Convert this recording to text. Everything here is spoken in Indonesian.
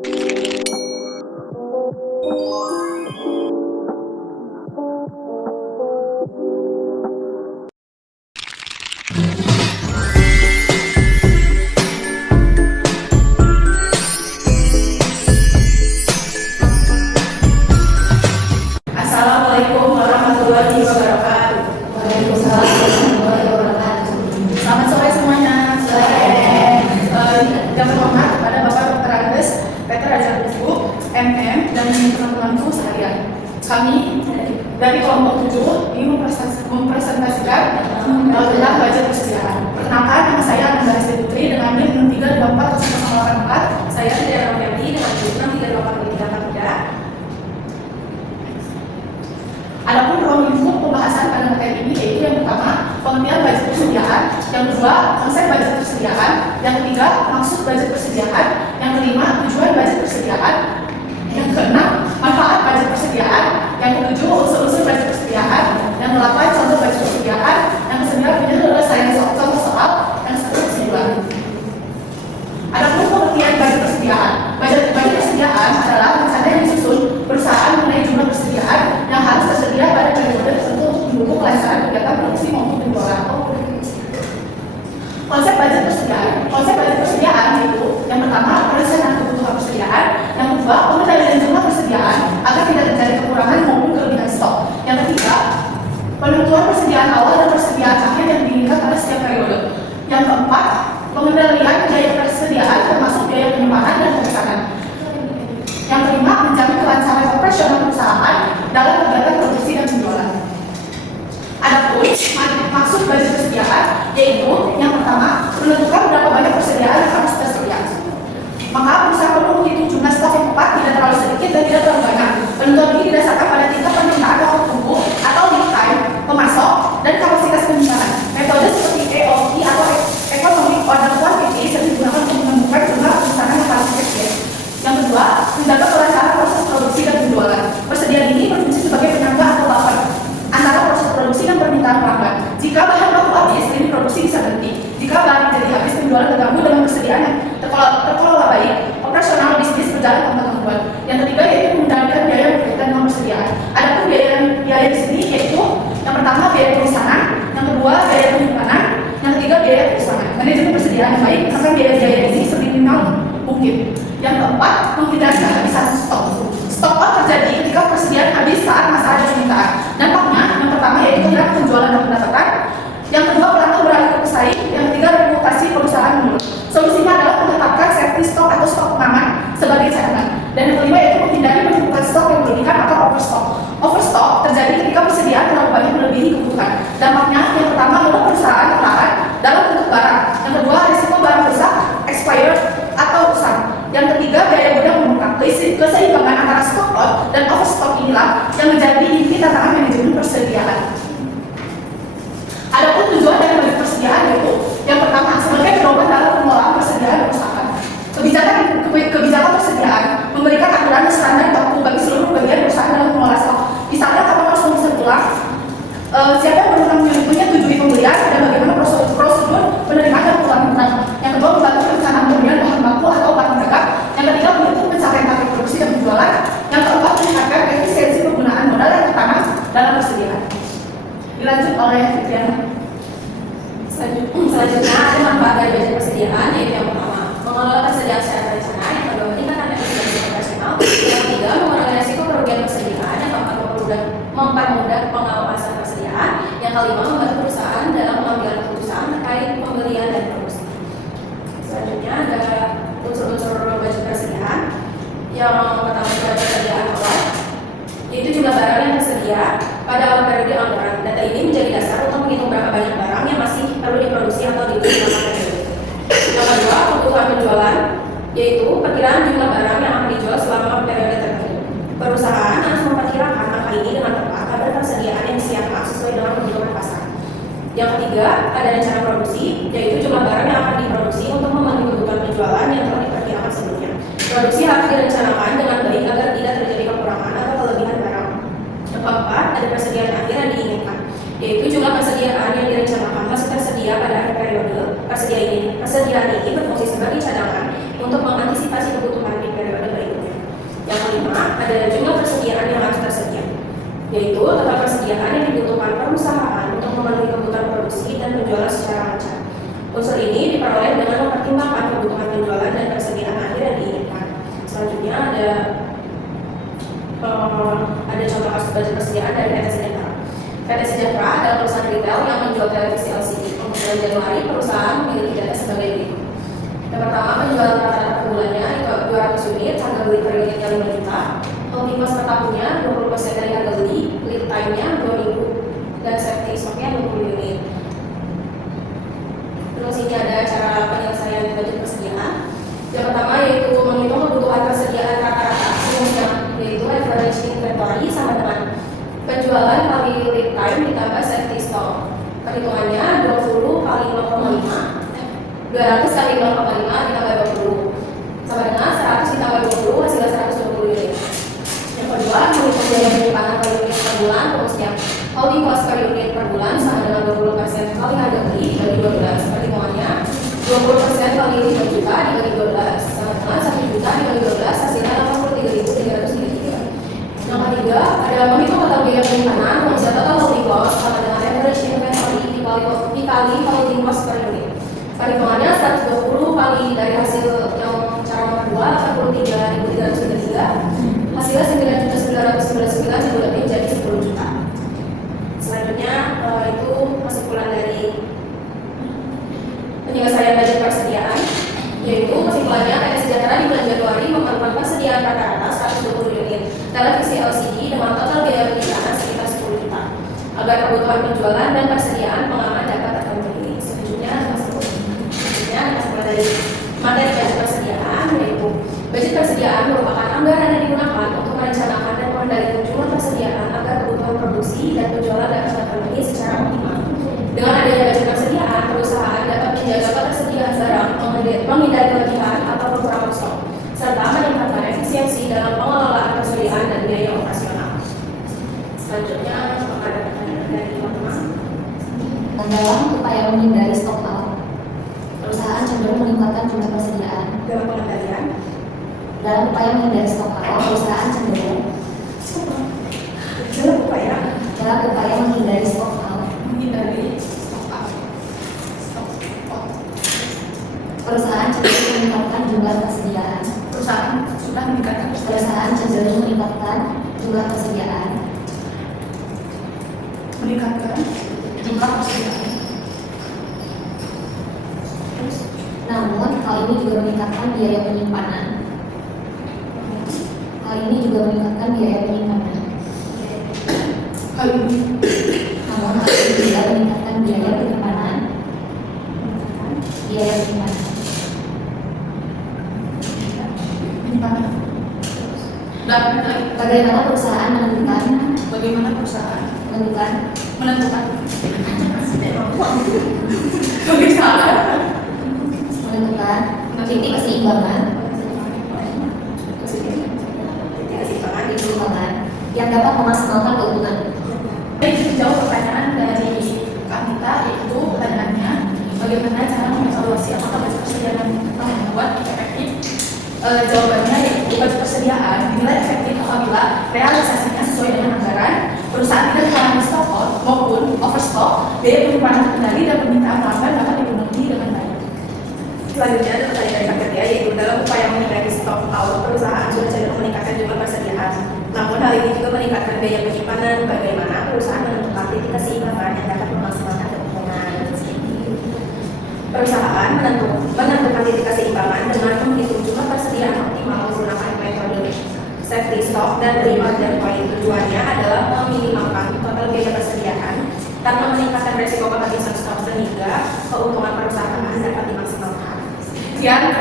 Assalamualaikum warahmatullahi wabarakatuh. Waalaikumsalam warahmatullahi wabarakatuh. Selamat sore semuanya. Kami hormat kepada Bapak Dr. Andes, Peter Raja Ibu, MM, dan teman-temanku sekalian. Kami dari kelompok 7 ingin mempresentasikan tentang budget persediaan. Perkenalkan, nama saya Ananda Resti Putri dengan NIM 6324084. Saya Tidak Rofiati dengan NIM 63833. Adapun ruang lingkup pembahasan pada materi ini yaitu yang pertama, pengertian budget persediaan, yang kedua, konsep budget persediaan, yang ketiga, maksud budget persediaan, yang kelima, tujuan budget persediaan, yang keenam, manfaat budget persediaan, yang ketujuh, unsur-unsur budget persediaan, yang delapan, contoh budget persediaan, yang kesembilan, penyelesaian contoh soal, yang sepuluh, kesimpulan. Adapun pengertian budget persediaan, budget persediaan adalah rencana yang disusun perusahaan mengenai jumlah persediaan yang harus tersedia pada periode tertentu untuk mendukung kelancaran kegiatan produksi maupun penjualan. Konsep budget persediaan yaitu yang pertama, perencanaan kebutuhan persediaan, yang kedua, pengendalian jumlah persediaan agar tidak terjadi kekurangan maupun kelebihan stok. Yang ketiga, penentuan persediaan awal dan persediaan akhir yang diinginkan pada setiap periode. Yang keempat, pengendalian biaya persediaan termasuk biaya penyimpanan dan pemesanan. Yang kelima, menjamin kelancaran operasional perusahaan dalam kegiatan produksi dan penjualan. Adapun maksud budget persediaan yaitu yang pertama, menentukan berapa banyak persediaan yang harus tersedia. Maka perusahaan perlu menghitung jumlah stok yang tepat, tidak terlalu sedikit dan tidak terlalu banyak. Penentuan ini didasarkan pada tingkat permintaan waktu tunggu atau lead time, pemasok, dan kapasitas penyimpanan. Metode seperti EOQ atau Economic Order Quantity sering digunakan untuk menemukan jumlah pemesanan yang paling efisien. Yang kedua, menjaga kelancaran proses produksi dan penjualan. Persediaan ini berfungsi sebagai penyangga atau buffer antara proses produksi dan permintaan pelanggan. Jika bahan baku habis, ini produksi bisa berhenti. Jika barang jadi habis, penjualan terganggu dengan persediaan yang terkelola baik, operasional bisnis berjalan tanpa gangguan. Yang ketiga yaitu mengendalikan biaya yang berkaitan dengan persediaan. Adapun biaya di sini yaitu yang pertama biaya pemesanan, yang kedua biaya penyimpanan, yang ketiga biaya perusahaan. Manajemen persediaan yang baik akan biaya ini seminimal mungkin. Yang keempat, menghindari kehabisan stok. Stok out terjadi ketika persediaan habis saat masa ada permintaan. Dampaknya, yang pertama yaitu kehilangan penjualan dan pendapatan. Yang kedua, pelanggan beralih ke pesaing. Yang ketiga, reputasi perusahaan menurun. Solusinya adalah menetapkan safety stock atau stok pengaman sebagai cadangan. Dan yang kelima yaitu menghindari penumpukan stok yang berlebihan atau overstock. Overstock terjadi ketika persediaan terlalu banyak melebihi kebutuhan. Dampaknya, yang pertama adalah perusahaan terlarang dalam bentuk barang. Yang kedua, risiko barang rusak, expired, atau usang. Yang ketiga, biaya gudang membengkak. Keseimbangan antara stock out dan overstock inilah yang menjadi inti tantangan manajemen persediaan. Adapun tujuan dari budget persediaan yaitu yang pertama, sebagai pedoman dalam pengelolaan persediaan perusahaan. Kebijakan persediaan memberikan aturan dan standar baku bagi seluruh bagian perusahaan dalam mengelola stok. Misalnya, kapan harus memesan ulang, siapa yang berwenang menyetujui pembelian, dan bagaimana prosedur penerimaan dan pengeluaran. Yang kedua, membantu perencanaan pembelian bahan baku atau barang dagang. Yang ketiga, mendukung pencapaian target produksi dan penjualan. Yang keempat, meningkatkan efisiensi penggunaan modal yang pertama dalam persediaan. Dilanjut oleh Fitriana. Selanjutnya ada manfaat dari budget persediaan, yaitu yang pertama, mengelola persediaan secara berencana, yang kedua, meningkatkan efisiensi operasional, yang ketiga, mengurangi risiko kerugian persediaan, yang keempat, mempermudah pengawasan persediaan, yang kelima, membantu perusahaan dalam mengambil keputusan terkait pembelian dan produksi. Selanjutnya ada unsur-unsur budget persediaan. Yang pertama, budget persediaan awal, yaitu jumlah barang yang tersedia pada awal periode anggaran. Data ini menjadi dasar untuk menghitung berapa banyak barang yang masih perlu diproduksi atau dibeli selama periode. Yang kedua, kebutuhan penjualan, yaitu perkiraan jumlah barang yang akan dijual selama periode tertentu. Perusahaan harus memperkirakan angka ini dengan tepat agar persediaan yang disiapkan sesuai dengan kebutuhan pasar. Yang ketiga, ada rencana produksi, yaitu jumlah barang yang akan diproduksi untuk memenuhi kebutuhan penjualan yang telah diperkirakan sebelumnya. Produksi harus direncanakan dengan baik agar tidak terjadi kekurangan atau kelebihan barang. Yang keempat, ada persediaan akhir yang diinginkan, yaitu jumlah persediaan yang direncanakan masih tersedia pada akhir periode. Persediaan ini berfungsi sebagai cadangan untuk mengantisipasi kebutuhan di periode ada jumlah persediaan yang harus tersedia, yaitu total persediaan yang dibutuhkan perusahaan untuk memenuhi kebutuhan produksi dan penjualan secara lancar. Unsur ini diperoleh dengan mempertimbangkan kebutuhan penjualan dan persediaan akhir yang diinginkan. Selanjutnya ada contoh kasus budget persediaan dari PT Sejahtera. PT Sejahtera adalah perusahaan retail yang menjual televisi LCD. Untuk bulan Januari, perusahaan memiliki data sebagai berikut. Yang pertama, penjualan rata-rata per bulannya itu 200 unit, harga beli per unitnya 5 juta. Holding cost per tahunnya 20% dari harga beli, lead time-nya 2 minggu, dan safety stock-nya 20 unit. Terus ini ada cara penyelesaian budget persediaan. Yang pertama yaitu menghitung kebutuhan persediaan rata-rata umumnya, yaitu average inventory sama dengan penjualan kali lead time ditambah safety stock. Perhitungannya 20 kali 0,5, 200 kali 0,5 ditambah 20 sama dengan 100 ditambah 20 hasilnya 120 unit. Yang kedua, menghitung biaya penyimpanan per unit per bulan, rumusnya holding cost per unit per bulan sama dengan 20% kali harga beli dibagi 12. Perhitungannya 20% kali 5 juta dibagi 12 sama dengan 1 juta dibagi 12 hasilnya 83.333. Yang ketiga, ada menghitung total biaya penyimpanan, rumusnya total holding cost sama dengan average inventory dikali holding cost per unit. Perhitungannya 120 kali dari hasil yang cara nomor 2, 83.333, hasilnya 9.999 dibulatkan jadi 10 juta. Selanjutnya itu kesimpulan dari penyelesaian budget persediaan, yaitu kesimpulannya PT Sejahtera di bulan Januari memerlukan persediaan rata-rata 120 unit televisi LCD dengan total biaya penyimpanan sekitar 10 juta agar kebutuhan penjualan dan persediaan pengaman dapat terpenuhi. Selanjutnya dari materi budget persediaan, yaitu budget persediaan merupakan anggaran yang digunakan untuk merencanakan dan mengendalikan jumlah persediaan agar kebutuhan produksi dan penjualan dapat terpenuhi secara optimal. Dengan adanya budget persediaan, perusahaan dapat menjaga ketersediaan barang, menghindari kelebihan atau kekurangan stok, serta meningkatkan efisiensi dalam pengelolaan persediaan dan biaya operasional. Selanjutnya, ada pertanyaan dari teman-teman. Dalam upaya menghindari stok out, perusahaan cenderung meningkatkan jumlah persediaan. Dalam pengendalian, Dalam upaya menghindari stok out, perusahaan cenderung dalam upaya menghindari stok out, perusahaan cenderung meningkatkan jumlah persediaan. Perusahaan sudah meningkatkan Perusahaan cenderung meningkatkan jumlah persediaan. Namun, hal ini juga meningkatkan biaya penyimpanan. Namun, hal ini juga meningkatkan biaya penyimpanan. Bagaimana perusahaan menentukan titik keseimbangan yang dapat memaksimalkan keuntungan. Jawab pertanyaan dari Kak Mita, yaitu pertanyaannya bagaimana cara mengevaluasi apakah budget persediaan yang membuat efektif. Jawabannya yaitu budget persediaan dinilai efektif apabila realisasinya sesuai dengan anggaran, perusahaan tidak mengalami stock out maupun overstock, biaya penyimpanan terkendali dan permintaan pelanggan dapat dipenuhi dengan baik. Selanjutnya ada pertanyaan dari Kak Kerja, yaitu dalam upaya menghindari stock out, perusahaan sudah cenderung meningkatkan jumlah persediaan. Namun hal ini juga meningkatkan biaya penyimpanan. Bagaimana perusahaan menentukan titik keseimbangan yang dapat memaksimalkan keuntungan? Perusahaan menentukan titik keseimbangan dengan menghitung jumlah persediaan optimal menggunakan metode safety stock dan break even point. Tujuannya adalah meminimalkan total biaya persediaan tanpa meningkatkan resiko kehabisan stok sehingga keuntungan perusahaan dapat dimaksimalkan. Sekian